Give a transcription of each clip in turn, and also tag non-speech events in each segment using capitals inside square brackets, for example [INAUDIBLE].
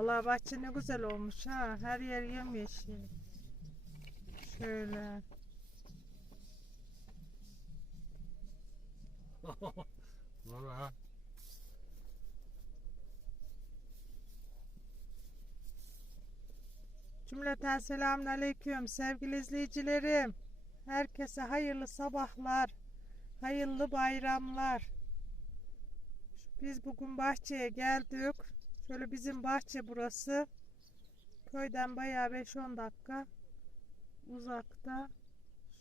Valla bahçe ne güzel olmuş ha. Her yer yemyeşil. Şöyle. [LAUGHS] Valla. Cümleten selamünaleyküm sevgili izleyicilerim. Herkese hayırlı sabahlar, hayırlı bayramlar. Biz bugün bahçeye geldik. Şöyle bizim bahçe burası. Köyden bayağı 5-10 dakika uzakta.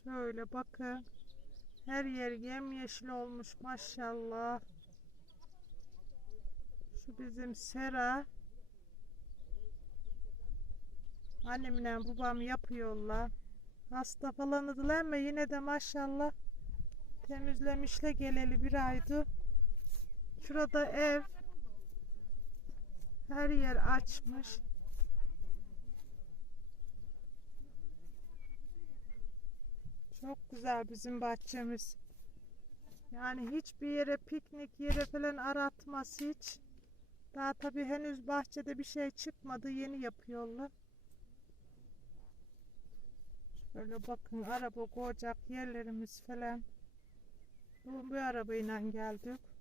Şöyle bakın. Her yer yemyeşil olmuş maşallah. Şu bizim sera. Annemle babam yapıyorlar. Hasta falan idiler ama yine de maşallah temizlemişle geleli bir aydı. Şurada ev. Her yer açmış. Çok güzel bizim bahçemiz. Yani hiçbir yere piknik yere falan aratmaz hiç. Daha tabii henüz bahçede bir şey çıkmadı. Yeni yapıyorlar. Şöyle bakın araba koyacak yerlerimiz falan. Bu bir arabayla geldik.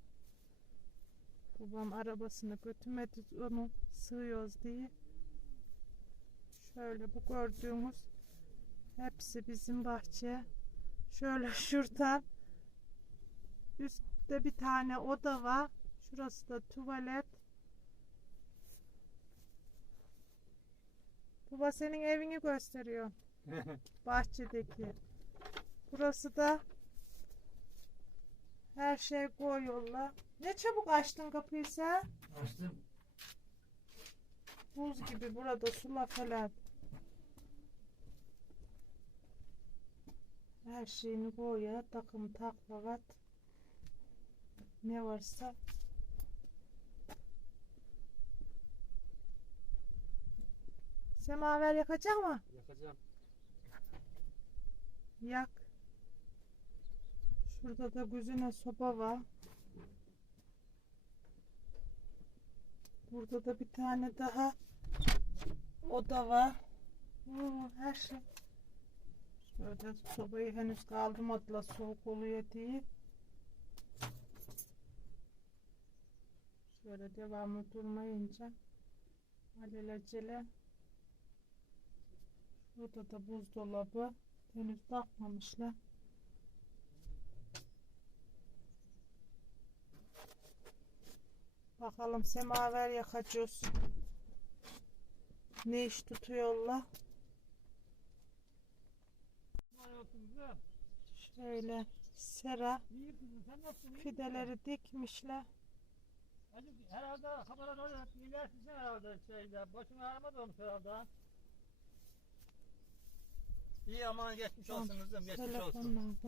Babam arabasını götürmedi onu sığıyoruz diye. Şöyle bu gördüğümüz hepsi bizim bahçe. Şöyle [LAUGHS] şuradan üstte bir tane oda var. Şurası da tuvalet. Baba senin evini gösteriyor [LAUGHS] bahçedeki. Burası da her şey koyuyorlar. Ne çabuk açtın kapıyı sen? Açtım. Buz gibi burada sula falan. Her şeyini koyuyor. Takım taklavat. Ne varsa. Semaver yakacak mı? Yakacağım. Yak. Şurada da güzine soba var. Burada da bir tane daha oda var. Oo, her şey. Şöyle sobayı henüz kaldırmadılar soğuk oluyor diye. Şöyle devamlı durmayınca alelacele. Burada da buzdolabı. Henüz takmamışlar. Bakalım semaver yakacağız. Ne iş tutuyorlar? Şöyle sera fideleri dikmişler. Herhalde kameranın oraya ilersin sen herhalde şeyde. Başını ağrımadı olmuş herhalde. İyi aman geçmiş olsun kızım geçmiş olsun.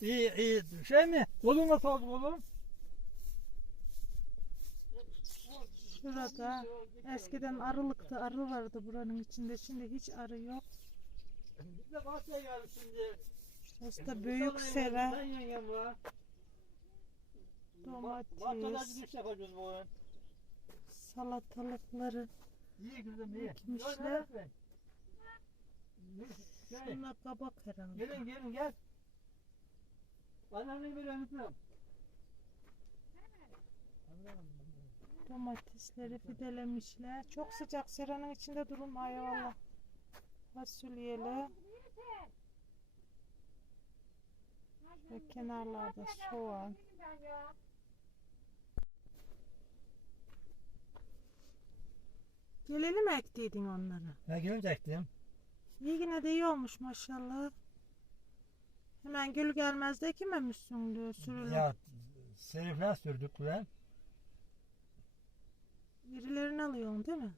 İyi iyi. Şey mi? Kolun nasıl oldu kolun? Şurada eskiden arılıktı, arı vardı buranın içinde. Şimdi hiç arı yok. Biz de bahçeye geldik şimdi. Da büyük sera. Domates. Salatalıkları. İyi kızım iyi. Ekmişler. Şey, Bunlar kabak herhalde. Gelin gelin gel. Anneanne bir önütüm. Domatesleri fidelemişler. Çok sıcak seranın içinde durulmuyor valla. Fasulyeli. Ve kenarlarda soğan. Geleli mi ektiydin onları? Ben gelecektim. İyi yine de iyi olmuş maşallah. Hemen gül gelmez de ekimemişsin diyor sürülü. Ya serifler sürdük lan. İrilerini alıyorsun değil mi?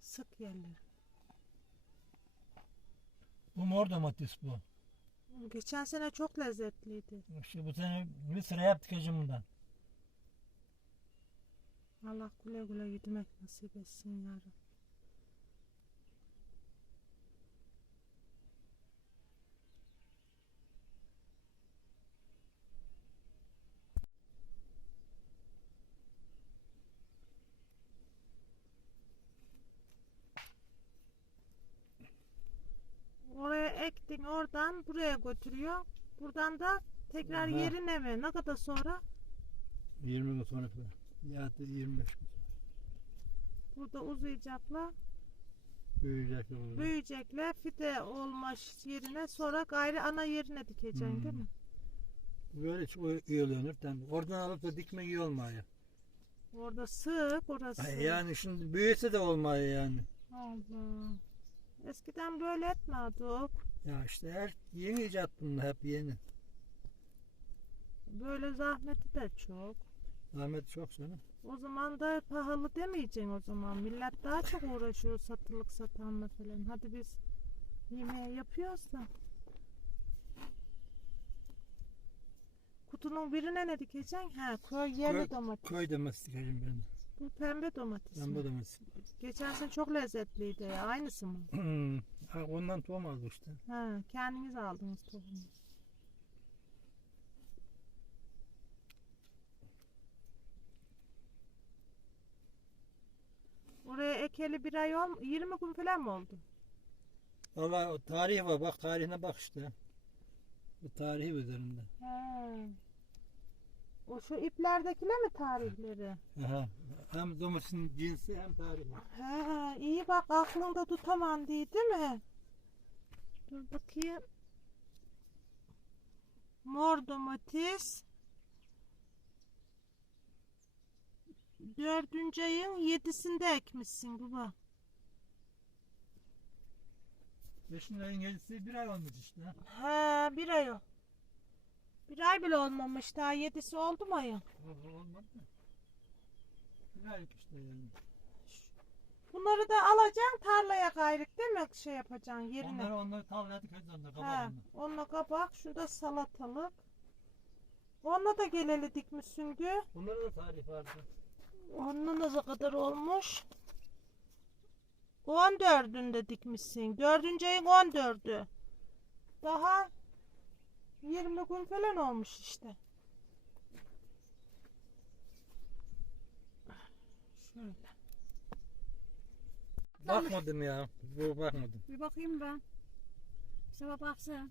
Sık yerleri. Bu mor domates bu. Geçen sene çok lezzetliydi. İşte bu sene bir sıra yaptık hacım bundan. Allah güle güle gitmek nasip etsin yarın. diktin oradan buraya götürüyor. Buradan da tekrar Aha. yerine mi? Ne kadar sonra? 20 gün sonra falan. Ya da 25 gün. Burada uzayacaklar. Büyüyecek olur. Büyüyecekler. Fide olma yerine sonra gayrı ana yerine dikeceksin değil Hmm. mi? Böyle çok iyi oluyor. Oradan alıp da dikmek iyi olmuyor. Orada sığık orası. Ay, Yani şimdi büyüse de olmuyor yani. Allah. Eskiden böyle etmiyorduk. Ya işte her yeni icat bunlar hep yeni. Böyle zahmeti de çok. Ahmet çok sana. O zaman da pahalı demeyeceksin o zaman. Millet daha çok uğraşıyor satılık satanla falan. Hadi biz yemeği yapıyoruz da. Kutunun birine ne dikeceksin? Ha, koy yerli domates. Koy demesi dikeceğim ben. Bu pembe domates mi? demesi. Geçen sene çok lezzetliydi ya. Aynısı mı? [CLEARS THROAT] Ha, ondan tohum aldı işte. Ha, kendiniz aldınız tohumu. Oraya ekeli bir ay ol, 20 gün falan mı oldu? Valla o tarihi var. Bak tarihine bak işte. Bu tarihi üzerinde. Ha. O şu iplerdekiler mi tarihleri? Aha. Hem domatesin cinsi hem tarihi. Ha, iyi bak aklında tutamam diye değil mi? Dur bakayım. Mor domates. Dördüncü ayın yedisinde ekmişsin baba. Beşinci ayın yedisi bir ay olmuş işte. Ha bir ay o. Bir ay bile olmamış daha yedisi oldu mu ayın? Olmadı? Bir ay işte yani. Bunları da alacaksın tarlaya gayrık değil mi şey yapacaksın yerine? Onları onları tarlaya dikeceğiz onları Ha, kabaklarını. onunla kabak, şurada salatalık. Onunla da geleli dikmişsin diyor. Bunların da tarihi vardı. Onun ne kadar olmuş? 14'ünde dikmişsin. 4. ayın 14'ü. Daha 20 gün falan olmuş işte. Şöyle. Bakmadım ya. Bu bakmadım. Bir bakayım ben. Sabah baksın.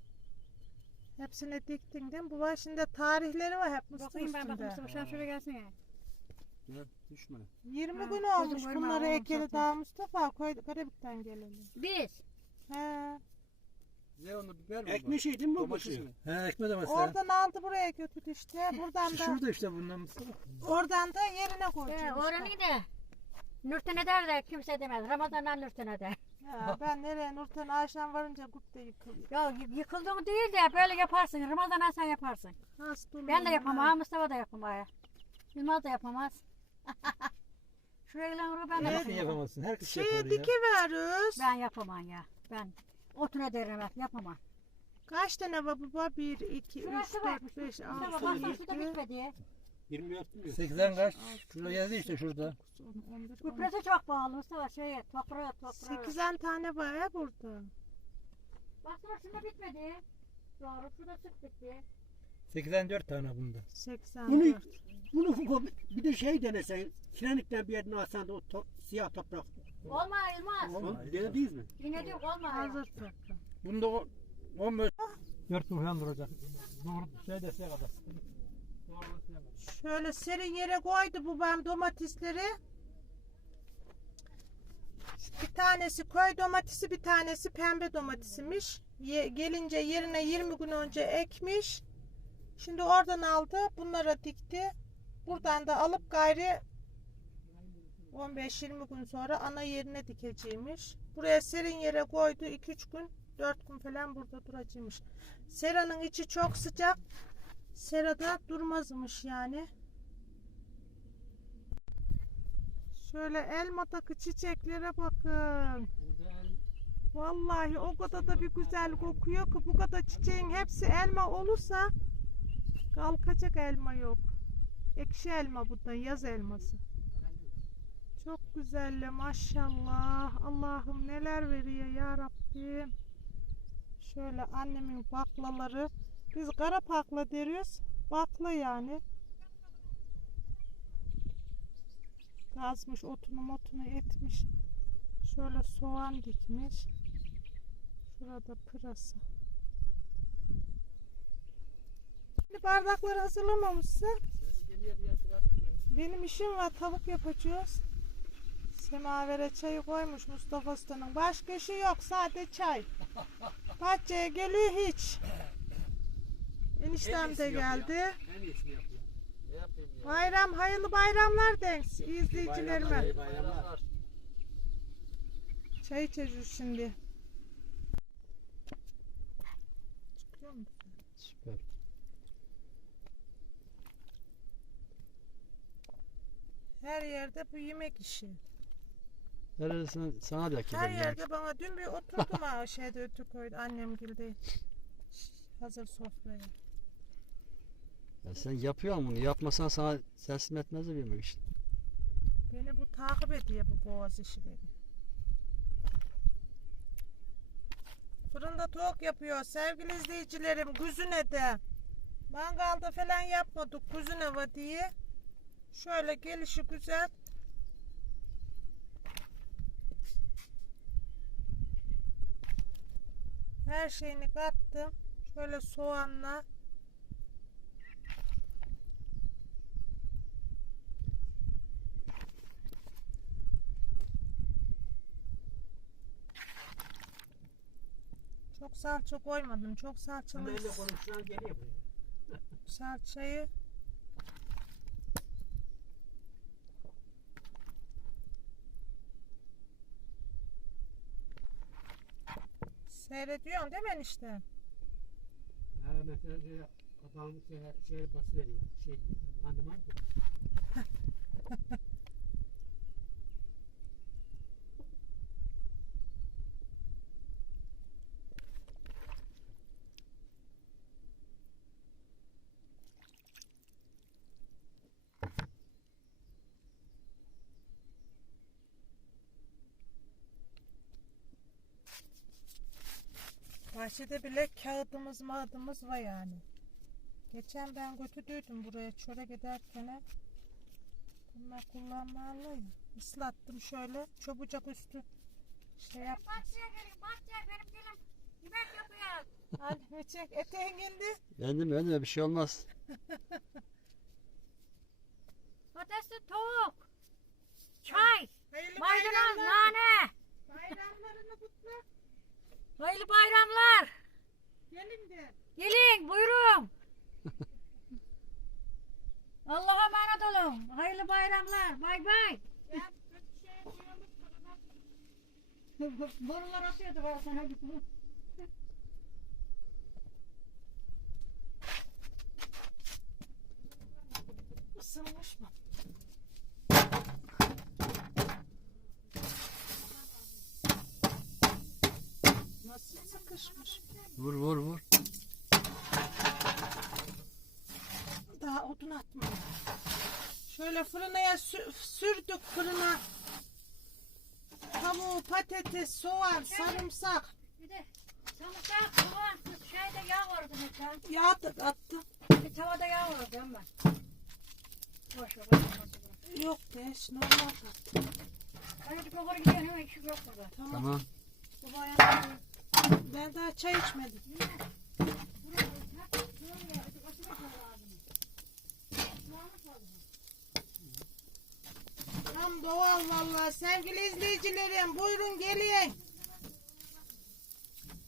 Hepsini diktin değil mi? Bu var şimdi tarihleri var hep Mustafa Bakayım ben bakayım. Mustafa sen şöyle gelsene. Gel düşme. 20 Ha, gün olmuş bunları oğlum ekeli zaten. daha Mustafa. Koy, Karabük'ten geleli. Biz. He. Ne onu biber mi? Ekmiş yedin mi bu Domates kuşu? mi? He ekme domates. Oradan aldı buraya götürdü işte. Buradan da Şurada işte bundan oradan da yerine koyacağım. Ee, işte. oranı da Nurten eder de kimse demez. Ramazan'dan Nurten eder. Ya ben nereye Nurten Ayşen varınca gut da yıkılıyor. Ya y- yıkıldığını değil de böyle yaparsın. Ramazan'dan sen yaparsın. Hasta Ben de yapamam. ha, Mustafa da yapamaz. Yılmaz da yapamaz. [LAUGHS] Şuraya lan ben de Evet. Nasıl yapamam. yapamazsın? Herkes Şey yapar ya. dikiveriyoruz. Ben yapamam ya. Ben otur ederim bak yapamam. Kaç tane var baba? 1, 2, 3, Şurası 4, varmış. 5, Mustafa 6, baksana 7, şurada bitmedi. 24 mi? 8'den kaç? Şurada yazdı işte şurada. 10, 11, 12. Gübresi çok pahalı Mustafa. Şeye toprağı toprağı. 8'en tane var ya burada. Baksana şurada bitmedi. Doğru şurada süt bitti. 8'den 4 tane bunda. 84. Bunu bu- bir de şey denesen, kirenikten bir yerine alsan da o to- siyah toprak. Olmaz Yılmaz. Onu denediniz mi? Yine diyor olmaz. Hazır toprak. Bunda o 15 4 gün falan duracak. Doğru şey deseye kadar. Şöyle serin yere koydu babam domatesleri. Bir tanesi koy domatesi bir tanesi pembe domatesimiş. Ye- gelince yerine 20 gün önce ekmiş. Şimdi oradan aldı bunlara dikti. Buradan da alıp gayri 15-20 gün sonra ana yerine dikeceğimiş. Buraya serin yere koydu 2-3 gün 4 gün falan burada duracakmış. Seranın içi çok sıcak. Serada durmazmış yani. Şöyle elmadaki çiçeklere bakın. Vallahi o kadar da bir güzel kokuyor ki bu kadar çiçeğin hepsi elma olursa kalkacak elma yok. Ekşi elma bu da yaz elması. Çok güzel maşallah. Allah'ım neler veriyor ya Rabbim. Şöyle annemin baklaları. Biz kara pakla deriz. Bakla yani. Kazmış otunu motunu etmiş. Şöyle soğan dikmiş. Şurada pırasa. Bardakları hazırlamamışsın. Benim işim var tavuk yapacağız. Semavere çayı koymuş Mustafa Usta'nın. Başka işi yok sadece çay. [LAUGHS] Bahçeye geliyor hiç. Eniştem de geldi. En iyisini yapıyor. Ne yapayım ya? Bayram hayırlı bayramlar denk izleyicilerime. Bayramlar. Çay içeceğiz şimdi. Süper. Her yerde bu yemek işi. Herhalde sana, sana da Her gidelim. yerde bana dün bir oturdum ha şeyde ötü koydu annem gildi. [LAUGHS] Hazır sofraya. Ya sen yapıyorsun bunu. Yapmasan sana teslim etmez de bilmek işte. Beni bu takip ediyor bu boğaz işi beni. Fırında tavuk yapıyor sevgili izleyicilerim Güzüne de. Mangalda falan yapmadık Güzüne diye. Şöyle gelişi güzel. Her şeyini kattım. Şöyle soğanla. Çok salça koymadım. Çok salçalı Böyle konuşan geliyor buraya. salçayı seyrediyorsun değil mi enişte? Ha mesela şey, kafamı şey, şey basıveriyor. Şey, hanım var [LAUGHS] Bahçede bile kağıdımız mağdımız var yani. Geçen ben götürdüydüm buraya çöre giderken. Bunlar kullanmalı. Islattım şöyle çabucak üstü şey yap. Bahçeye gelin bahçeye benim dilim yemek yapıyor. Hadi çek eteğin indi. Yendim yendim bir şey olmaz. Patatesli tavuk. Çay. Hayırlı Maydanoz, bayramlar. nane. Bayramlarını kutla. Hayırlı bayramlar. Gelin de. Gelin buyurun. Allah'a emanet olun. Hayırlı bayramlar. Bay bay. [LAUGHS] Borular atıyordu bana sana. Isınmış mı? Nasıl sıkışmış? Vur vur vur. Daha odun atmadım. Şöyle fırına sü- sürdük fırına. Tavuğu, patates, soğan, sarımsak. Bir de sarımsak, soğan, şeyde yağ vardı mesela. Yağ da attım. Bir tavada yağ vardı ama. Boş ver. boş ver. Yok be, normal attım. Hadi kokor gidiyor hemen şu yok burada. Tamam. Tamam. Ben daha çay içmedim. Tam doğal vallahi sevgili izleyicilerim buyurun gelin.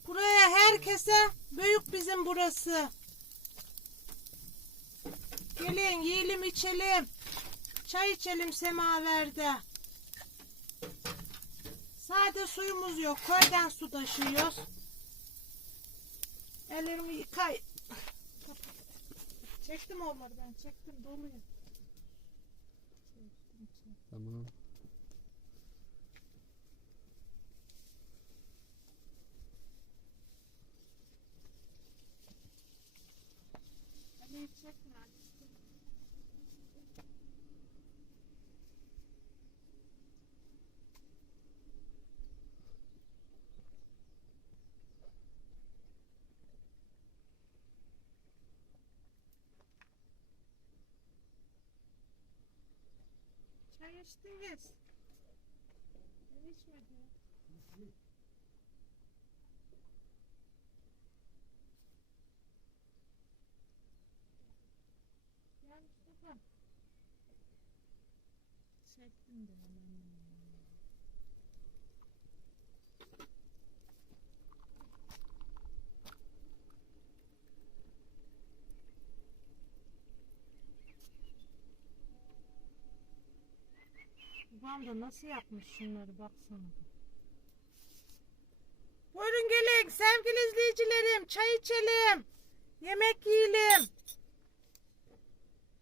Buraya herkese büyük bizim burası. Gelin yiyelim içelim. Çay içelim semaverde. Sade suyumuz yok. Köyden su taşıyoruz. Ellerimi yıkay. Çektim onları ben çektim doluyor. Çektim, çektim. Tamam. Ali çekme içtiniz. Ben içmedim. Gel Mustafa. Çektim de hemen. Babam da nasıl yapmış şunları baksana. Buyurun gelin sevgili izleyicilerim çay içelim. Yemek yiyelim.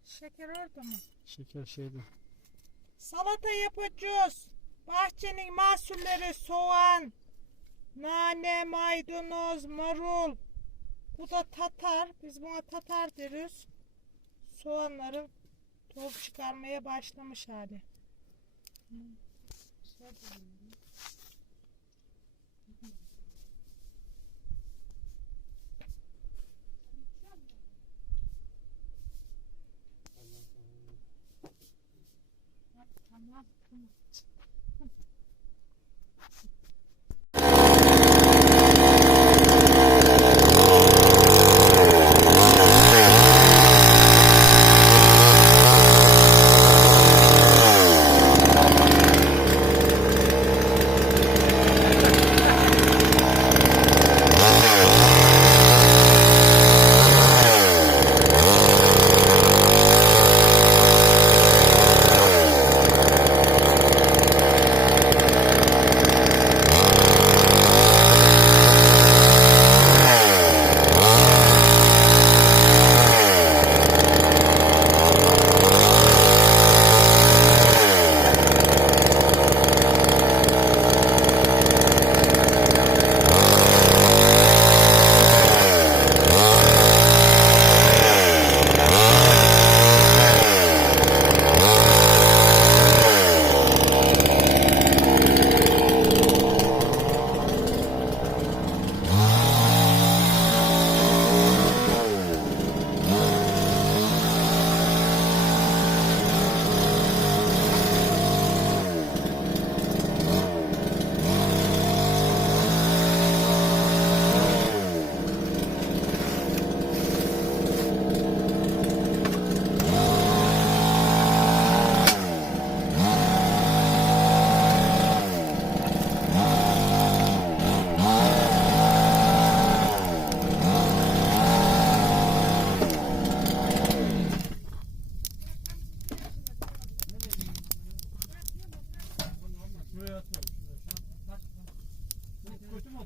Şeker orada mı? Şeker şeyde. Salata yapacağız. Bahçenin mahsulleri soğan, nane, maydanoz, marul. Bu da tatar. Biz buna tatar deriz. Soğanların toz çıkarmaya başlamış hali. Come on, come on.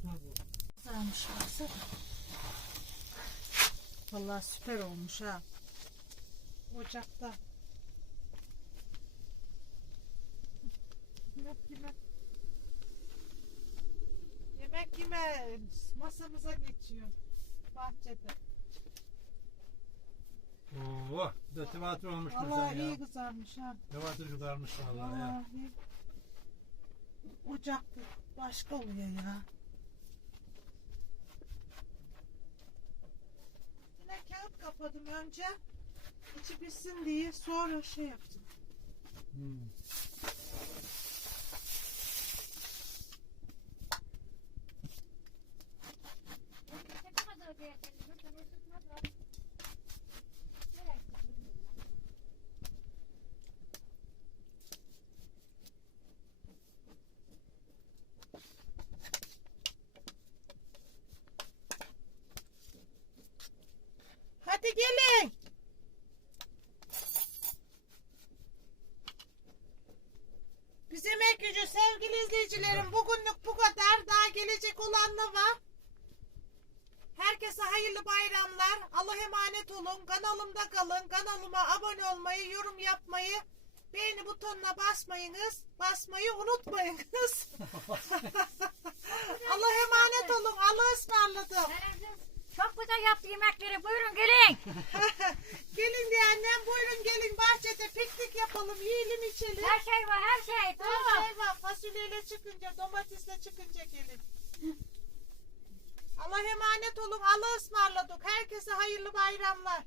Güzelmiş baksana. Vallahi süper olmuş ha. Ocakta. Yemek yeme. Yemek yeme masamıza geçiyor. Bahçede. Oo, bir de tevatür olmuş Vallahi iyi ya. kızarmış ha. Tevatür yukarmış vallahi ya. Vallahi. Ocakta başka oluyor ya. Yine kağıt kapadım önce. İçi pişsin diye sonra şey yaptım. Hmm. Hadi gelin. Biz yemek gücü sevgili izleyicilerim bugünlük bu kadar. Daha gelecek olan da var. Herkese hayırlı bayramlar. Allah'a emanet olun. Kanalımda kalın. Kanalıma abone olmayı, yorum yapmayı, beğeni butonuna basmayınız. Basmayı unutmayınız. [LAUGHS] Allah'a emanet olun. Allah'a ısmarladım. Çok güzel yaptı yemekleri. Buyurun gelin. [LAUGHS] gelin diyenler buyurun gelin bahçede piknik yapalım. Yiyelim içelim. Her şey var her şey. Her şey var. Fasulyeyle çıkınca, domatesle çıkınca gelin. [LAUGHS] Allah'a emanet olun. Allah'a ısmarladık. Herkese hayırlı bayramlar.